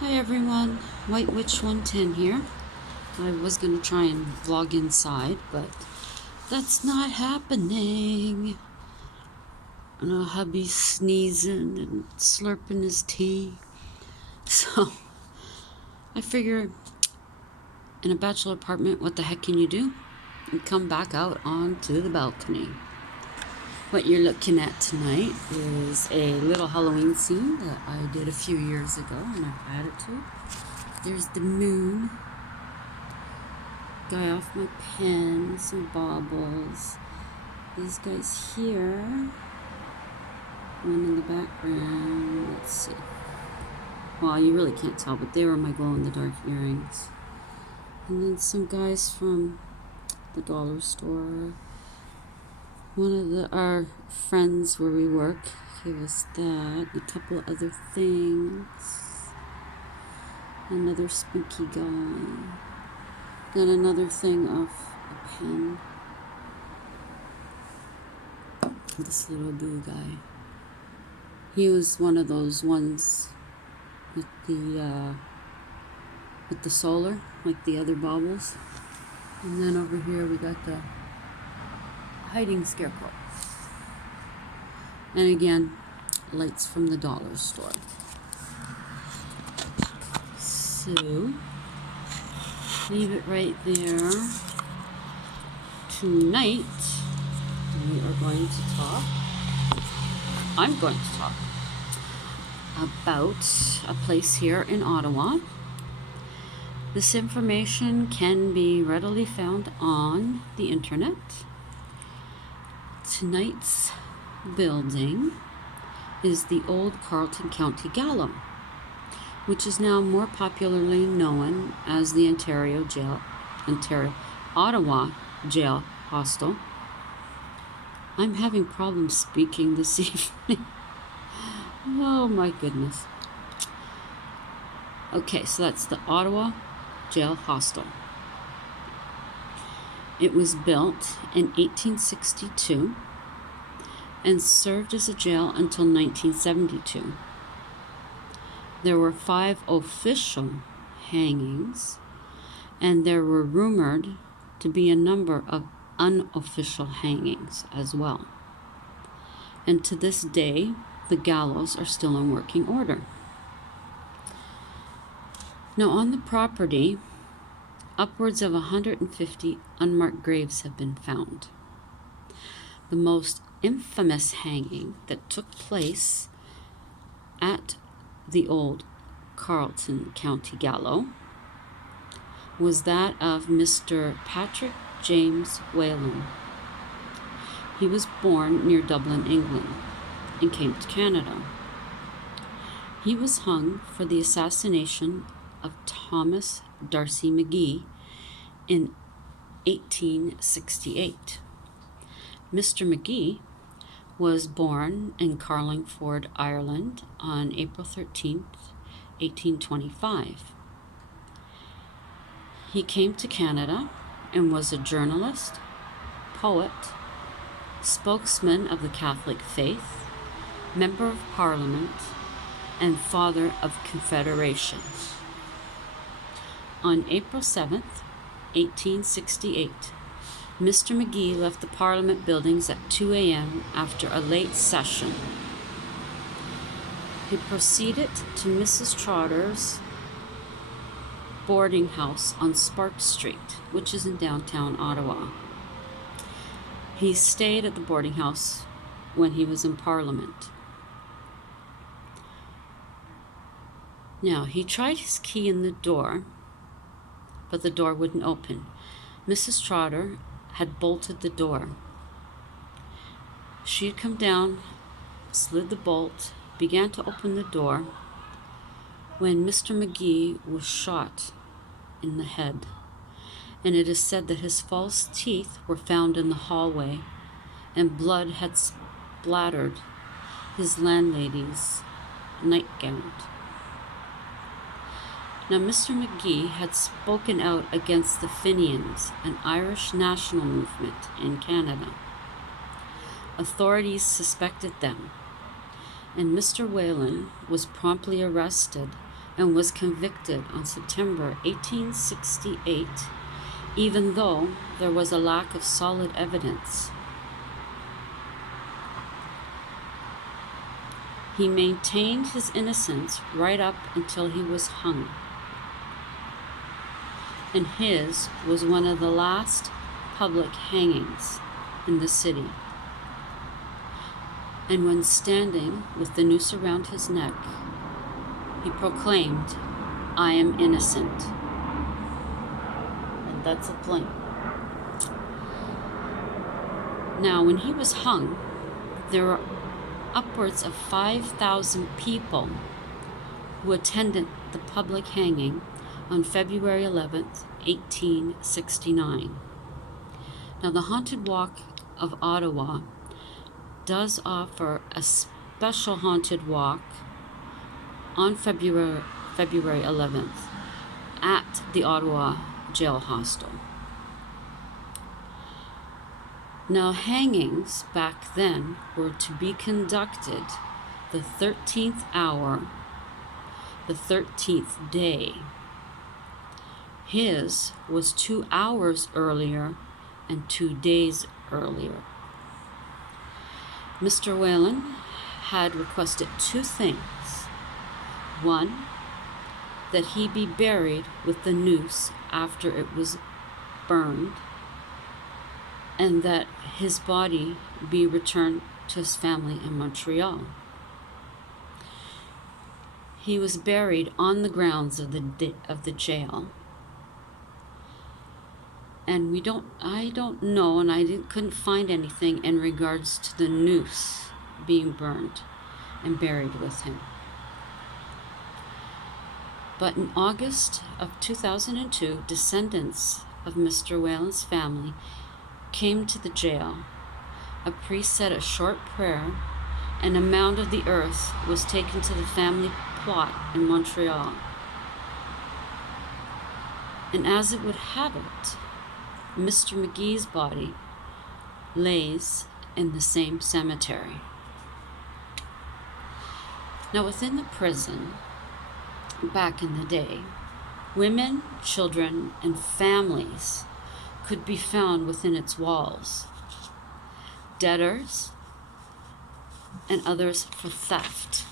Hi everyone, White Witch 110 here. I was going to try and vlog inside, but that's not happening. I know hubby's sneezing and slurping his tea. So, I figure in a bachelor apartment, what the heck can you do? You come back out onto the balcony. What you're looking at tonight is a little Halloween scene that I did a few years ago and I've added to. There's the moon. Guy off my pen, some baubles. These guys here. One in the background. Let's see. Well, you really can't tell, but they were my glow-in-the-dark earrings. And then some guys from the dollar store. One of our friends where we work gave us that. A couple of other things. Another spooky guy. Got another thing off a pen. This little boo guy. He was one of those ones with the solar, like the other baubles. And then over here we got the hiding scarecrow. And again, lights from the dollar store. So leave it right there. Tonight, we are going to talk. I'm going to talk about a place here in Ottawa. This information can be readily found on the internet. Tonight's building is the Old Carlton County Galo, which is now more popularly known as the Ottawa Jail Hostel. I'm having problems speaking this evening. Oh my goodness. Okay, so that's the Ottawa Jail Hostel. It was built in 1862 and served as a jail until 1972. There were 5 official hangings, and there were rumored to be a number of unofficial hangings as well. And to this day, the gallows are still in working order. Now, on the property, upwards of 150 unmarked graves have been found. The most infamous hanging that took place at the Old Carlton County Galo was that of Mr. Patrick James Whalen. He was born near Dublin, England, and came to Canada. He was hung for the assassination of Thomas D'Arcy McGee in 1868. Mr. McGee was born in Carlingford, Ireland on April 13th, 1825. He came to Canada and was a journalist, poet, spokesman of the Catholic faith, member of Parliament, and father of Confederation. On April 7th, 1868, Mr. McGee left the Parliament buildings at 2 a.m. after a late session. He proceeded to Mrs. Trotter's boarding house on Spark Street, which is in downtown Ottawa. He stayed at the boarding house when he was in Parliament. Now, he tried his key in the door, but the door wouldn't open. Mrs. Trotter had bolted the door. She had come down, slid the bolt, began to open the door, when Mr. McGee was shot in the head, and it is said that his false teeth were found in the hallway, and blood had splattered his landlady's nightgown. Now, Mr. McGee had spoken out against the Fenians, an Irish national movement in Canada. Authorities suspected them, and Mr. Whalen was promptly arrested and was convicted on September 1868, even though there was a lack of solid evidence. He maintained his innocence right up until he was hung, and his was one of the last public hangings in the city. And when standing with the noose around his neck, he proclaimed, "I am innocent." And that's a plain. Now, when he was hung, there were upwards of 5,000 people who attended the public hanging on February 11th, 1869. Now, the Haunted Walk of Ottawa does offer a special haunted walk on February 11th at the Ottawa Jail Hostel. Now, hangings back then were to be conducted the 13th hour, the 13th day. His was 2 hours earlier and 2 days earlier. Mr. Whalen had requested 2 things. One, that he be buried with the noose after it was burned, and that his body be returned to his family in Montreal. He was buried on the grounds of the jail, and I don't know, and I couldn't find anything in regards to the noose being burned and buried with him. But in August of 2002, descendants of Mr. Whalen's family came to the jail. A priest said a short prayer, and a mound of the earth was taken to the family plot in Montreal. And as it would have it, Mr. McGee's body lays in the same cemetery. Now, within the prison, back in the day, women, children, and families could be found within its walls. Debtors and others for theft.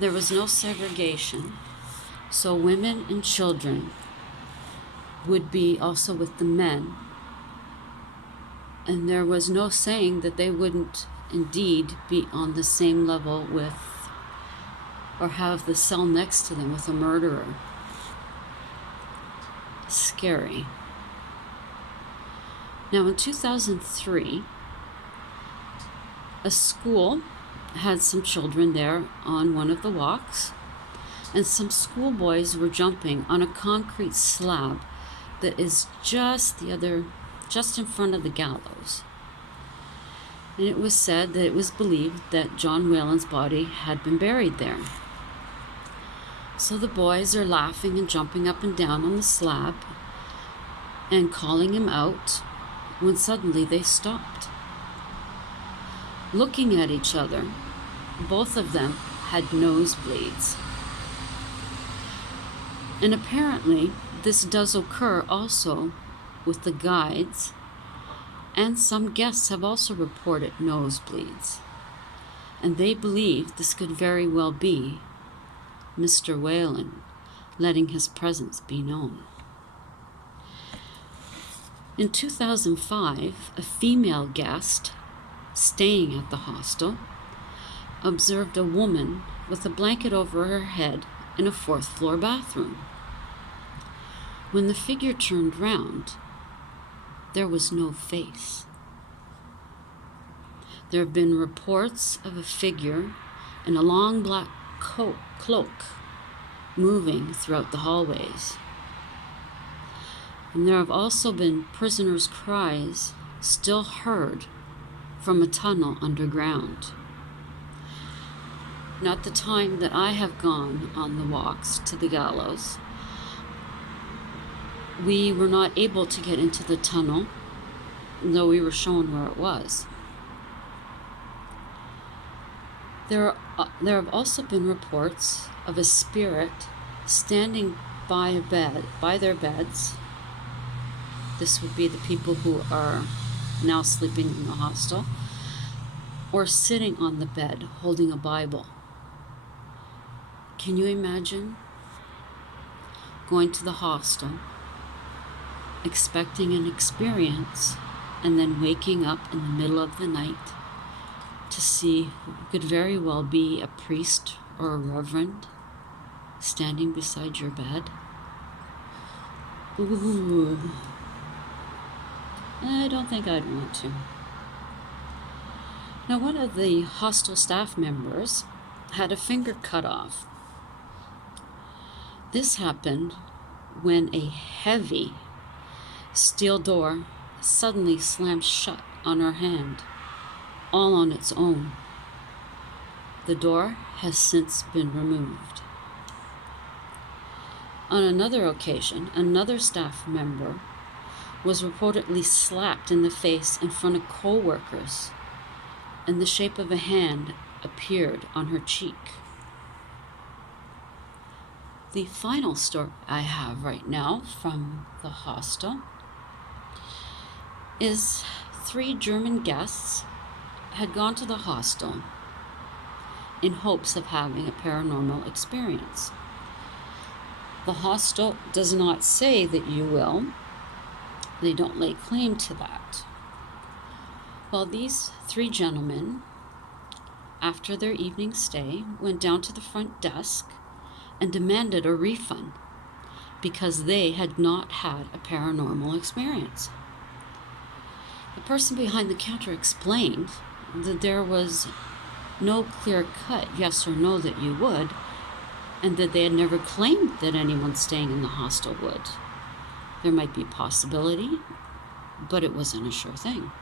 There was no segregation, so women and children would be also with the men, and there was no saying that they wouldn't indeed be on the same level with or have the cell next to them with a murderer. Scary. Now, in 2003, a school had some children there on one of the walks, and some schoolboys were jumping on a concrete slab that is just in front of the gallows. And it was said that it was believed that John Whalen's body had been buried there. So the boys are laughing and jumping up and down on the slab and calling him out, when suddenly they stopped. Looking at each other, both of them had nosebleeds. And apparently, this does occur also with the guides, and some guests have also reported nosebleeds. And they believe this could very well be Mr. Whalen letting his presence be known. In 2005, a female guest staying at the hostel observed a woman with a blanket over her head in a 4th floor bathroom. When the figure turned round, there was no face. There have been reports of a figure in a long black cloak moving throughout the hallways. And there have also been prisoners' cries still heard from a tunnel underground. Now, at the time that I have gone on the walks to the gallows, we were not able to get into the tunnel, though we were shown where it was. There have also been reports of a spirit standing by their beds. This would be the people who are now sleeping in the hostel, or sitting on the bed holding a Bible. Can you imagine going to the hostel, expecting an experience, and then waking up in the middle of the night to see who could very well be a priest or a reverend standing beside your bed? Ooh. I don't think I'd want to. Now, one of the hostel staff members had a finger cut off. This happened when a heavy steel door suddenly slammed shut on her hand, all on its own. The door has since been removed. On another occasion, another staff member was reportedly slapped in the face in front of co-workers, and the shape of a hand appeared on her cheek. The final story I have right now from the hostel is 3 German guests had gone to the hostel in hopes of having a paranormal experience. The hostel does not say that you will. They don't lay claim to that. Well, these 3 gentlemen, after their evening stay, went down to the front desk and demanded a refund because they had not had a paranormal experience. The person behind the counter explained that there was no clear-cut yes or no that you would, and that they had never claimed that anyone staying in the hostel would. There might be a possibility, but it wasn't a sure thing.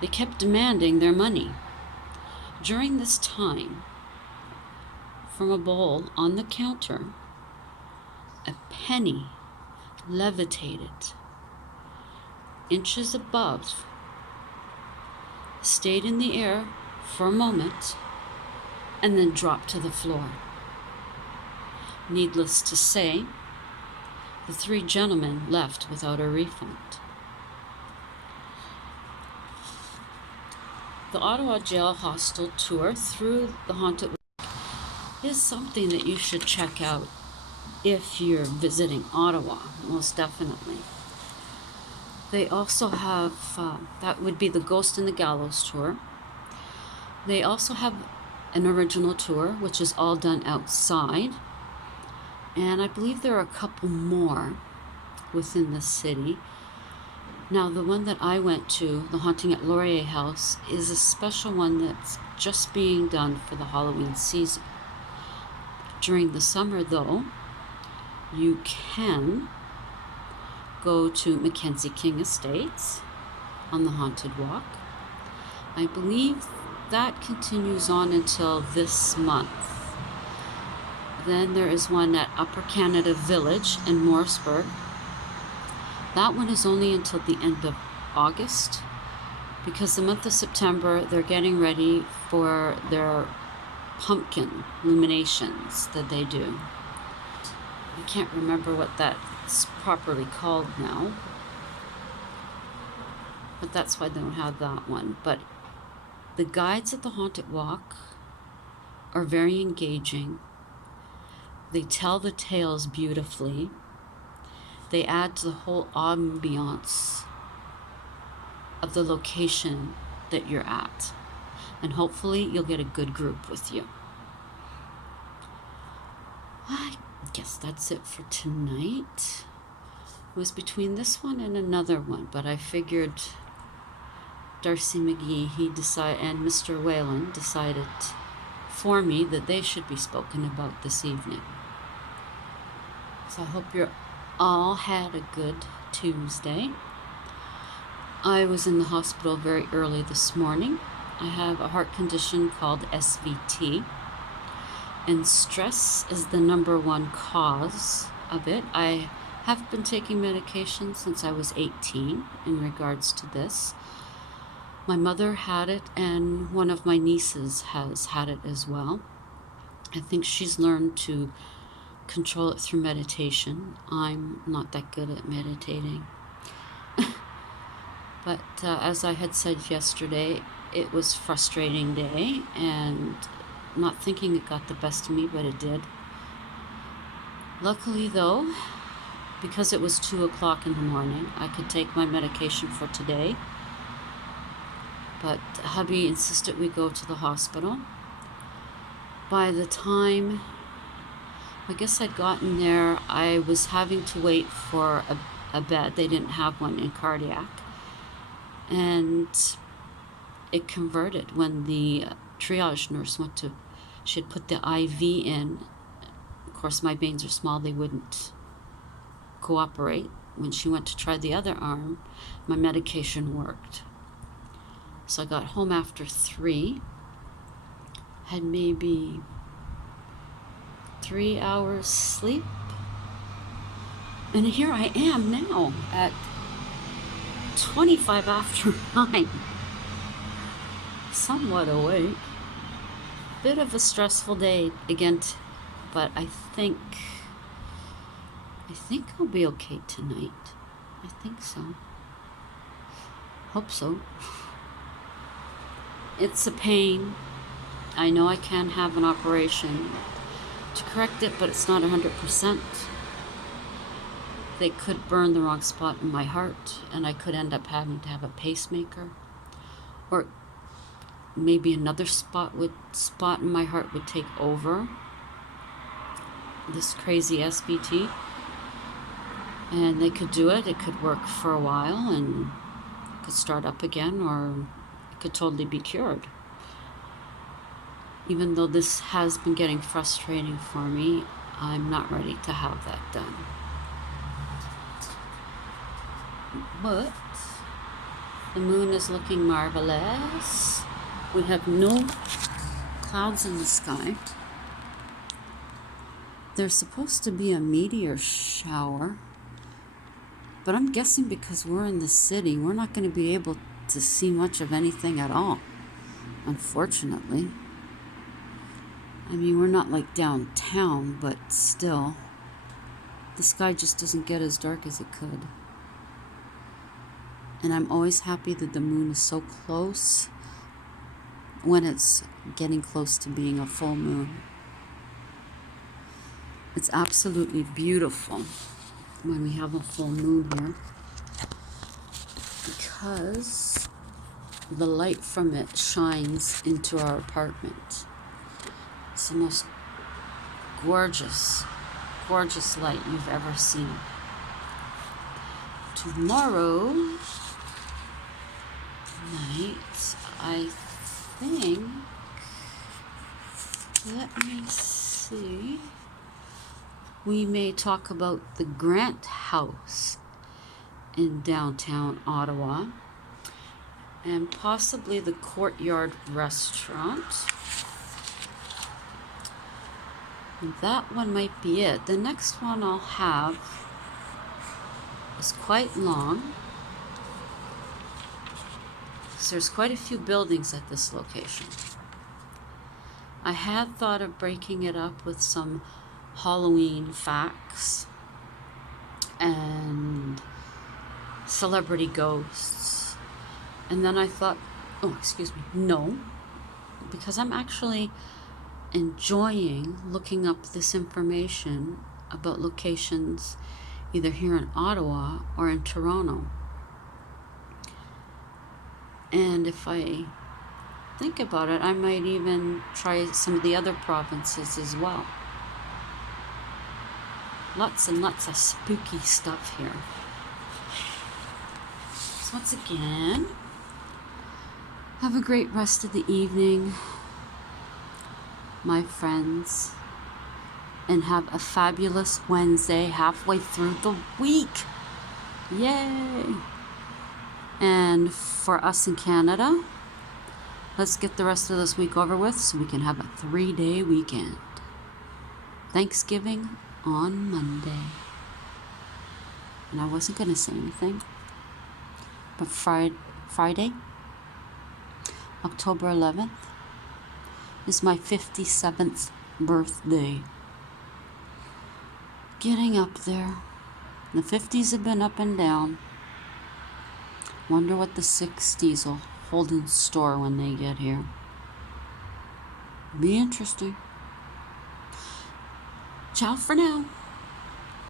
They kept demanding their money. During this time, from a bowl on the counter, a penny levitated inches above, stayed in the air for a moment, and then dropped to the floor. Needless to say, the 3 gentlemen left without a refund. The Ottawa Jail Hostel tour through the Haunted is something that you should check out if you're visiting Ottawa, most definitely. They also have, that would be the Ghost in the Gallows tour. They also have an original tour, which is all done outside. And I believe there are a couple more within the city. Now, the one that I went to, The Haunting at Laurier House, is a special one that's just being done for the Halloween season. During the summer, though, you can go to Mackenzie King Estates on the Haunted Walk. I believe that continues on until this month. Then there is one at Upper Canada Village in Morrisburg. That one is only until the end of August, because the month of September they're getting ready for their pumpkin illuminations that they do. I can't remember what that's properly called now, but that's why they don't have that one. But the guides at the Haunted Walk are very engaging. They tell the tales beautifully. They add to the whole ambiance of the location that you're at. And hopefully you'll get a good group with you. I guess that's it for tonight. It was between this one and another one, but I figured Darcy McGee, and Mr. Whalen decided for me that they should be spoken about this evening. So I hope you all had a good Tuesday. I was in the hospital very early this morning. I have a heart condition called SVT, and stress is the number 1 cause of it. I have been taking medication since I was 18 in regards to this. My mother had it, and one of my nieces has had it as well. I think she's learned to control it through meditation. I'm not that good at meditating. But as I had said yesterday, it was a frustrating day, and not thinking it got the best of me, but it did. Luckily though, because it was 2 o'clock in the morning, I could take my medication for today. But hubby insisted we go to the hospital. By the time, I guess I'd gotten there, I was having to wait for a bed. They didn't have one in cardiac. And it converted when the triage nurse she had put the IV in. Of course, my veins are small, they wouldn't cooperate. When she went to try the other arm, my medication worked. So I got home after 3, had maybe 3 hours sleep, and here I am now at 25 after 9, somewhat awake. Bit of a stressful day again, but I think I'll be okay tonight. I think so. Hope so. It's a pain. I know I can have an operation to correct it, but it's not 100%. They could burn the wrong spot in my heart, and I could end up having to have a pacemaker, or maybe another spot in my heart would take over this crazy SVT, and they could do it. It could work for a while and it could start up again, or it could totally be cured. Even though this has been getting frustrating for me, I'm not ready to have that done. But the moon is looking marvelous. We have no clouds in the sky. There's supposed to be a meteor shower, but I'm guessing because we're in the city, we're not going to be able to see much of anything at all, unfortunately. I mean, we're not like downtown, but still, the sky just doesn't get as dark as it could. And I'm always happy that the moon is so close when it's getting close to being a full moon. It's absolutely beautiful when we have a full moon here, because the light from it shines into our apartment. It's the most gorgeous, gorgeous light you've ever seen. Tomorrow night, I think, let me see, we may talk about the Grant House in downtown Ottawa, and possibly the Courtyard Restaurant. That one might be it. The next one I'll have is quite long. So there's quite a few buildings at this location. I had thought of breaking it up with some Halloween facts and celebrity ghosts. And then I thought, no, because I'm actually enjoying looking up this information about locations either here in Ottawa or in Toronto. And if I think about it, I might even try some of the other provinces as well. Lots and lots of spooky stuff here. So once again, have a great rest of the evening, my friends, and have a fabulous Wednesday halfway through the week. Yay! And for us in Canada, let's get the rest of this week over with so we can have a 3-day weekend. Thanksgiving on Monday. And I wasn't going to say anything, but Friday, October 11th is my 57th birthday. Getting up there. The 50s have been up and down. Wonder what the 60s will hold in store when they get here. Be interesting. Ciao for now.